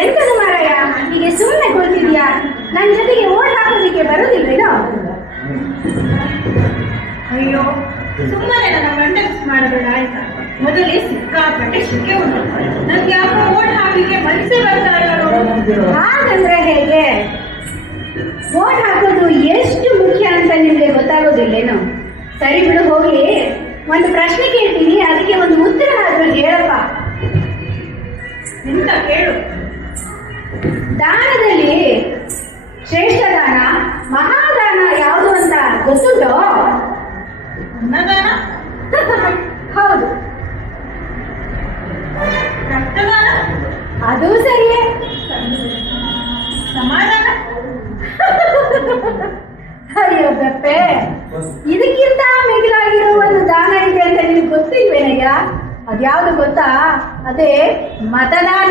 ಎಂತದು ಮಾರಾಯ ಹೀಗೆ ಸುಮ್ಮನೆ ಕುಳಿತಿದ್ಯಾ ನನ್ನ ಜೊತೆಗೆ ಓಟ್ ಹಾಕೋದಿಕ್ಕೆ ಬರುದಿಲ್ವೇನೋ? ಅಯ್ಯೋ, ಸುಮ್ಮನೆ ನನ್ನ ಗಂಡ ಮಾಡಬೇಡ ಆಯ್ತಾ? ಮೊದಲೇ ಸಿಕ್ಕಾಪಟ್ಟೆ ಶಿಕ್ಕೆ ಉಂಟು. ನನ್ಗೆ ಯಾಕೋ ಓಟ್ ಹಾಕಲಿಕ್ಕೆ ಮನಸ್ಸೇ ಬರ್ತಾ ಇಲ್ಲ ಹಾಗಂದ್ರೆ ಹೇಗೆ? ಓಟ್ ಹಾಕೋದು ಎಷ್ಟು ಮುಖ್ಯ ಅಂತ ನಿಮ್ಗೆ ಗೊತ್ತಾಗೋದಿಲ್ಲೇನು ಸರಿ ಬಿಡು, ಹೋಗಿ. ಒಂದು ಪ್ರಶ್ನೆ ಕೇಳ್ತೀನಿ, ಅದಕ್ಕೆ ಒಂದು ಉತ್ತರ ಆದ್ರೂ ಹೇಳಪ್ಪ. ಎಂತ ಕೇಳು? ದಾನದಲ್ಲಿ ಶ್ರೇಷ್ಠ ದಾನ ಮಹಾದಾನ ಯಾವುದು ಅಂತ ಗೊತ್ತುಂಟೋ? ಅನ್ನದಾನ? ಹೌದು. ರಕ್ತದಾನ? ಅದು ಸರಿಯೇ. ಸಮಾಧಾನ? ಅಯ್ಯೋ ಬೆಪ್ಪೆ ಇದಕ್ಕಿಂತ ಮಿಗಿಲಾಗಿರೋ ಒಂದು ದಾನ ಇದೆ ಅಂತ ನಿಮ್ಗೆ ಗೊತ್ತಿಲ್ವೇನಯ್ಯ? ಅದ್ಯಾವುದು ಗೊತ್ತಾ? ಅದೇ ಮತದಾನ.